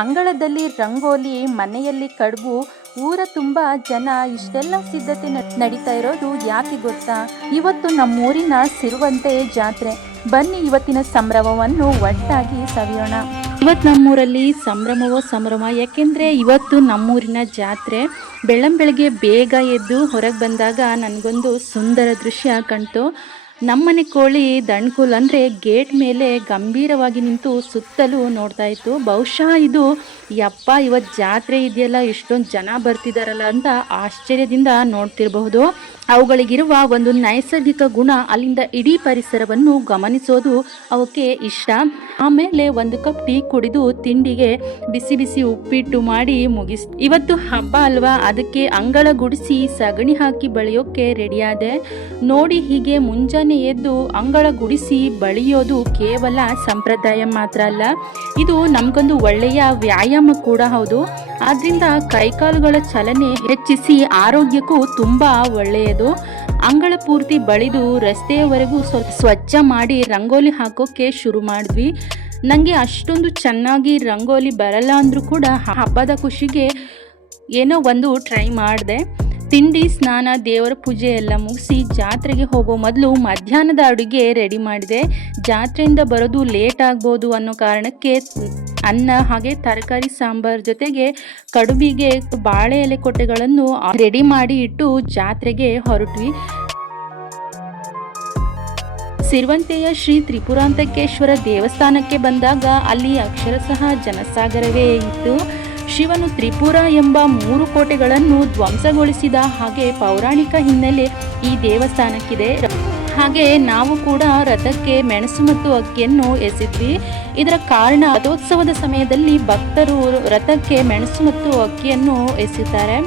ಅಂಗಳದಲ್ಲಿ ರಂಗೋಲಿ, ಮನೆಯಲ್ಲಿ ಕಡುಬು, ಊರ ತುಂಬ ಜನ, ಇಷ್ಟೆಲ್ಲ ಸಿದ್ಧತೆ ನಡೀತಾ ಇರೋದು ಯಾಕೆ ಗೊತ್ತಾ? ಇವತ್ತು ನಮ್ಮೂರಿನ ಸಿರುವಂತೆ ಜಾತ್ರೆ. ಬನ್ನಿ ಇವತ್ತಿನ ಸಂಭ್ರಮವನ್ನು ಒಟ್ಟಾಗಿ ಸವಿಯೋಣ. ಇವತ್ತು ನಮ್ಮೂರಲ್ಲಿ ಸಂಭ್ರಮವೋ ಸಂಭ್ರಮ, ಯಾಕೆಂದರೆ ಇವತ್ತು ನಮ್ಮೂರಿನ ಜಾತ್ರೆ. ಬೆಳ್ಳಂಬೆಳಗ್ಗೆ ಬೇಗ ಎದ್ದು ಹೊರಗೆ ಬಂದಾಗ ನನಗೊಂದು ಸುಂದರ ದೃಶ್ಯ ಕಾಣ್ತು. ನಮ್ಮನೆ ಕೋಳಿ ದಣ್ಕುಲ್ ಅಂದರೆ ಗೇಟ್ ಮೇಲೆ ಗಂಭೀರವಾಗಿ ನಿಂತು ಸುತ್ತಲೂ ನೋಡ್ತಾ ಇತ್ತು. ಬಹುಶಃ ಇದು ಯಪ್ಪ ಇವತ್ತು ಜಾತ್ರೆ ಇದೆಯಲ್ಲ, ಇಷ್ಟೊಂದು ಜನ ಬರ್ತಿದಾರಲ್ಲ ಅಂತ ಆಶ್ಚರ್ಯದಿಂದ ನೋಡ್ತಿರಬಹುದು. ಅವುಗಳಿಗಿರುವ ಒಂದು ನೈಸರ್ಗಿಕ ಗುಣ, ಅಲ್ಲಿಂದ ಇಡೀ ಪರಿಸರವನ್ನು ಗಮನಿಸೋದು ಅವಕ್ಕೆ ಇಷ್ಟ. ಆಮೇಲೆ ಒಂದು ಕಪ್ ಟೀ ಕುಡಿದು ತಿಂಡಿಗೆ ಬಿಸಿ ಬಿಸಿ ಉಪ್ಪಿಟ್ಟು ಮಾಡಿ ಇವತ್ತು ಹಬ್ಬ ಅಲ್ವಾ, ಅದಕ್ಕೆ ಅಂಗಳ ಗುಡಿಸಿ ಸಗಣಿ ಹಾಕಿ ಬಳಿಯೋಕೆ ರೆಡಿಯಾದೆ. ನೋಡಿ, ಹೀಗೆ ಮುಂಜಾನೆ ಎದ್ದು ಅಂಗಳ ಗುಡಿಸಿ ಬಳಿಯೋದು ಕೇವಲ ಸಂಪ್ರದಾಯ ಮಾತ್ರ ಅಲ್ಲ, ಇದು ನಮಗೊಂದು ಒಳ್ಳೆಯ ವ್ಯಾಯಾಮ ಕೂಡ ಹೌದು. ಆದ್ರಿಂದ ಕೈಕಾಲುಗಳ ಚಲನೆ ಹೆಚ್ಚಿಸಿ ಆರೋಗ್ಯಕ್ಕೂ ತುಂಬಾ ಒಳ್ಳೆಯದು. ಅಂಗಳ ಪೂರ್ತಿ ಬಳಿದು ರಸ್ತೆಯವರೆಗೂ ಸ್ವಲ್ಪ ಸ್ವಚ್ಛ ಮಾಡಿ ರಂಗೋಲಿ ಹಾಕೋಕೆ ಶುರು ಮಾಡಿದ್ವಿ. ನನಗೆ ಅಷ್ಟೊಂದು ಚೆನ್ನಾಗಿ ರಂಗೋಲಿ ಬರಲ್ಲ ಅಂದರೂ ಕೂಡ ಹಬ್ಬದ ಖುಷಿಗೆ ಏನೋ ಒಂದು ಟ್ರೈ ಮಾಡಿದೆ. ತಿಂಡಿ, ಸ್ನಾನ, ದೇವರ ಪೂಜೆ ಎಲ್ಲ ಮುಗಿಸಿ ಜಾತ್ರೆಗೆ ಹೋಗೋ ಮೊದಲು ಮಧ್ಯಾಹ್ನದ ಅಡುಗೆ ರೆಡಿ ಮಾಡಿದೆ. ಜಾತ್ರೆಯಿಂದ ಬರೋದು ಲೇಟ್ ಆಗ್ಬೋದು ಅನ್ನೋ ಕಾರಣಕ್ಕೆ ಅನ್ನ ಹಾಗೆ ತರಕಾರಿ ಸಾಂಬಾರ್ ಜೊತೆಗೆ ಕಡುಬಿಗೆ ಬಾಳೆ ಎಲೆ ಕೊಟ್ಟೆಗಳನ್ನು ರೆಡಿ ಮಾಡಿ ಇಟ್ಟು ಜಾತ್ರೆಗೆ ಹೊರಟ್ವಿ. ಸಿರುವಂತೆಯ ಶ್ರೀ ತ್ರಿಪುರಾಂತಕೇಶ್ವರ ದೇವಸ್ಥಾನಕ್ಕೆ ಬಂದಾಗ ಅಲ್ಲಿ ಅಕ್ಷರಶಃ ಜನಸಾಗರವೇ ಇತ್ತು. ಶಿವನು ತ್ರಿಪುರ ಎಂಬ 3 ಕೋಟೆಗಳನ್ನು ಧ್ವಂಸಗೊಳಿಸಿದ ಹಾಗೆ ಪೌರಾಣಿಕ ಹಿನ್ನೆಲೆ ಈ ದೇವಸ್ಥಾನಕ್ಕಿದೆ. ಹಾಗೆ ನಾವು ಕೂಡ ರಥಕ್ಕೆ ಮೆಣಸು ಮತ್ತು ಅಕ್ಕಿಯನ್ನು ಎಸೆದ್ವಿ. ಇದರ ಕಾರಣ, ರಥೋತ್ಸವದ ಸಮಯದಲ್ಲಿ ಭಕ್ತರು ರಥಕ್ಕೆ ಮೆಣಸು ಮತ್ತು ಅಕ್ಕಿಯನ್ನು ಎಸೆಯುತ್ತಾರೆ.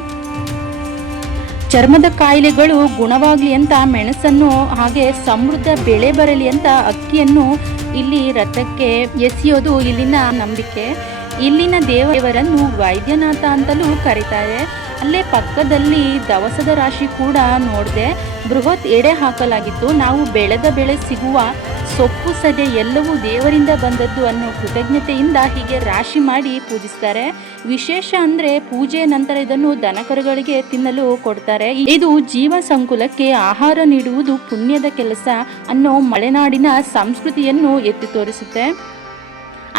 ಚರ್ಮದ ಕಾಯಿಲೆಗಳು ಗುಣವಾಗಲಿ ಅಂತ ಮೆಣಸನ್ನು, ಹಾಗೆ ಸಮೃದ್ಧ ಬೆಳೆ ಬರಲಿ ಅಂತ ಅಕ್ಕಿಯನ್ನು ಇಲ್ಲಿ ರಥಕ್ಕೆ ಎಸೆಯೋದು ಇಲ್ಲಿನ ನಂಬಿಕೆ. ಇಲ್ಲಿನ ದೇವರನ್ನು ವೈದ್ಯನಾಥ ಅಂತಲೂ ಕರೀತಾರೆ. ಅಲ್ಲೇ ಪಕ್ಕದಲ್ಲಿ ದವಸದ ರಾಶಿ ಕೂಡ ನೋಡಿದೆ. ಬೃಹತ್ ಎಡೆ ಹಾಕಲಾಗಿತ್ತು. ನಾವು ಬೆಳೆದ ಬೆಳೆ ಸಿಗುವ ಸೊಪ್ಪು ಸದೆ ಎಲ್ಲವೂ ದೇವರಿಂದ ಬಂದದ್ದು ಅನ್ನೋ ಕೃತಜ್ಞತೆಯಿಂದ ಹೀಗೆ ರಾಶಿ ಮಾಡಿ ಪೂಜಿಸ್ತಾರೆ. ವಿಶೇಷ ಅಂದರೆ ಪೂಜೆ ನಂತರ ಇದನ್ನು ದನಕರುಗಳಿಗೆ ತಿನ್ನಲು ಕೊಡ್ತಾರೆ. ಇದು ಜೀವ ಸಂಕುಲಕ್ಕೆ ಆಹಾರ ನೀಡುವುದು ಪುಣ್ಯದ ಕೆಲಸ ಅನ್ನೋ ಮಲೆನಾಡಿನ ಸಂಸ್ಕೃತಿಯನ್ನು ಎತ್ತಿ ತೋರಿಸುತ್ತೆ.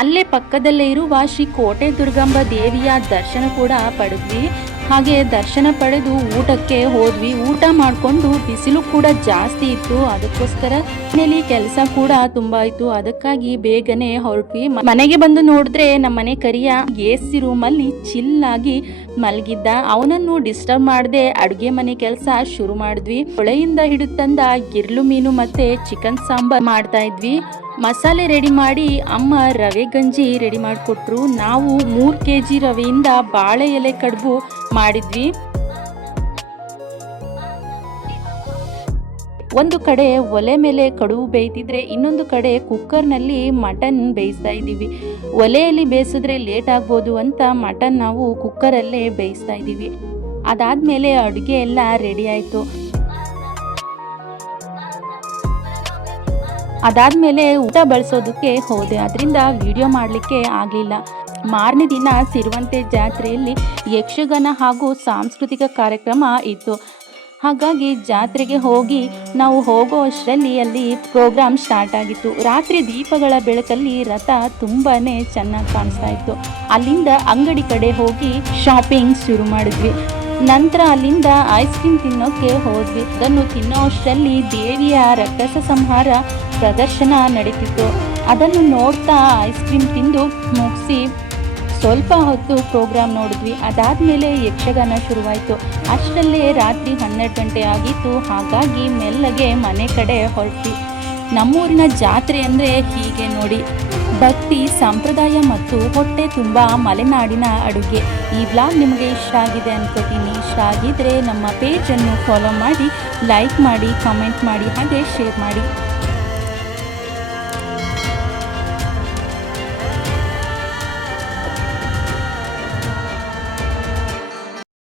ಅಲ್ಲೇ ಪಕ್ಕದಲ್ಲೇ ಇರುವ ಶ್ರೀ ಕೋಟೆ ದುರ್ಗಾಂಬ ದೇವಿಯ ದರ್ಶನ ಕೂಡ ಪಡೆದ್ವಿ. ಹಾಗೆ ದರ್ಶನ ಪಡೆದು ಊಟಕ್ಕೆ ಹೋದ್ವಿ. ಊಟ ಮಾಡಿಕೊಂಡು, ಬಿಸಿಲು ಕೂಡ ಜಾಸ್ತಿ ಇತ್ತು, ಅದಕ್ಕೋಸ್ಕರ ಮನೆಯಲ್ಲಿ ಕೆಲಸ ಕೂಡ ತುಂಬ ಇತ್ತು. ಅದಕ್ಕಾಗಿ ಬೇಗನೆ ಹೊರಟ್ವಿ. ಮನೆಗೆ ಬಂದು ನೋಡಿದ್ರೆ ನಮ್ಮನೆ ಕರಿಯ AC ರೂಮಲ್ಲಿ ಚಿಲ್ಲಾಗಿ ಮಲಗಿದ್ದ. ಅವನನ್ನು ಡಿಸ್ಟರ್ಬ್ ಮಾಡದೆ ಅಡುಗೆ ಮನೆ ಕೆಲಸ ಶುರು ಮಾಡಿದ್ವಿ. ಹೊಳೆಯಿಂದ ಹಿಡಿತಂದ ಗಿರ್ಲು ಮೀನು ಮತ್ತೆ ಚಿಕನ್ ಸಾಂಬಾರ್ ಮಾಡ್ತಾ ಇದ್ವಿ. ಮಸಾಲೆ ರೆಡಿ ಮಾಡಿ ಅಮ್ಮ ರವೆ ಗಂಜಿ ರೆಡಿ ಮಾಡಿಕೊಟ್ರು. ನಾವು 3 kg ರವೆಯಿಂದ ಬಾಳೆ ಎಲೆ ಕಡುಬು ಮಾಡಿದ್ವಿ. ಒಂದು ಕಡೆ ಒಲೆ ಮೇಲೆ ಕಡುಬು ಬೇಯ್ತಿದ್ರೆ, ಇನ್ನೊಂದು ಕಡೆ ಕುಕ್ಕರ್ನಲ್ಲಿ ಮಟನ್ ಬೇಯಿಸ್ತಾ ಇದ್ದೀವಿ. ಒಲೆಯಲ್ಲಿ ಬೇಯಿಸಿದ್ರೆ ಲೇಟ್ ಆಗ್ಬೋದು ಅಂತ ಮಟನ್ ನಾವು ಕುಕ್ಕರಲ್ಲೇ ಬೇಯಿಸ್ತಾ ಇದ್ದೀವಿ. ಅದಾದಮೇಲೆ ಅಡುಗೆ ಎಲ್ಲ ರೆಡಿ ಆಯಿತು. ಅದಾದಮೇಲೆ ಊಟ ಬಳಸೋದಕ್ಕೆ ಹೋದೆ. ಅದರಿಂದ ವಿಡಿಯೋ ಮಾಡಲಿಕ್ಕೆ ಆಗಲಿಲ್ಲ. ಮಾರನೇ ದಿನ ಸಿರುವಂತೆ ಜಾತ್ರೆಯಲ್ಲಿ ಯಕ್ಷಗಾನ ಹಾಗೂ ಸಾಂಸ್ಕೃತಿಕ ಕಾರ್ಯಕ್ರಮ ಇತ್ತು. ಹಾಗಾಗಿ ಜಾತ್ರೆಗೆ ಹೋಗಿ ನಾವು ಹೋಗೋ ಅಷ್ಟರಲ್ಲಿ ಅಲ್ಲಿ ಪ್ರೋಗ್ರಾಮ್ ಸ್ಟಾರ್ಟ್ ಆಗಿತ್ತು. ರಾತ್ರಿ ದೀಪಗಳ ಬೆಳಕಲ್ಲಿ ರಥ ತುಂಬಾ ಚೆನ್ನಾಗಿ ಕಾಣಿಸ್ತಾ ಇತ್ತು. ಅಲ್ಲಿಂದ ಅಂಗಡಿ ಕಡೆ ಹೋಗಿ ಶಾಪಿಂಗ್ ಶುರು ಮಾಡಿದ್ವಿ. ನಂತರ ಅಲ್ಲಿಂದ ಐಸ್ ಕ್ರೀಮ್ ತಿನ್ನೋಕೆ ಹೋದ್ವಿ. ಅದನ್ನು ತಿನ್ನೋ ಅಷ್ಟರಲ್ಲಿ ದೇವಿಯ ರಕ್ಕಸ ಸಂಹಾರ ಪ್ರದರ್ಶನ ನಡೀತಿತ್ತು. ಅದನ್ನು ನೋಡ್ತಾ ಐಸ್ ಕ್ರೀಮ್ ತಿಂದು ಮುಗಿಸಿ ಸ್ವಲ್ಪ ಹೊತ್ತು ಪ್ರೋಗ್ರಾಮ್ ನೋಡಿದ್ವಿ. ಅದಾದಮೇಲೆ ಯಕ್ಷಗಾನ ಶುರುವಾಯಿತು. ಅಷ್ಟರಲ್ಲೇ ರಾತ್ರಿ 12 ಗಂಟೆ ಆಗಿತ್ತು. ಹಾಗಾಗಿ ಮೆಲ್ಲಗೆ ಮನೆ ಕಡೆ ಹೊರಟ್ವಿ. ನಮ್ಮೂರಿನ ಜಾತ್ರೆ ಅಂದರೆ ಹೀಗೆ ನೋಡಿ, ಭಕ್ತಿ, ಸಂಪ್ರದಾಯ ಮತ್ತು ಹೊಟ್ಟೆ ತುಂಬ ಮಲೆನಾಡಿನ ಅಡುಗೆ. ಈ ವ್ಲಾಗ್ ನಿಮಗೆ ಇಷ್ಟ ಆಗಿದೆ ಅನ್ಕೋತೀನಿ. ಇಷ್ಟ ಆಗಿದ್ರೆ ನಮ್ಮ ಪೇಜನ್ನು ಫಾಲೋ ಮಾಡಿ, ಲೈಕ್ ಮಾಡಿ, ಕಮೆಂಟ್ ಮಾಡಿ, ಹಾಗೆ ಶೇರ್ ಮಾಡಿ.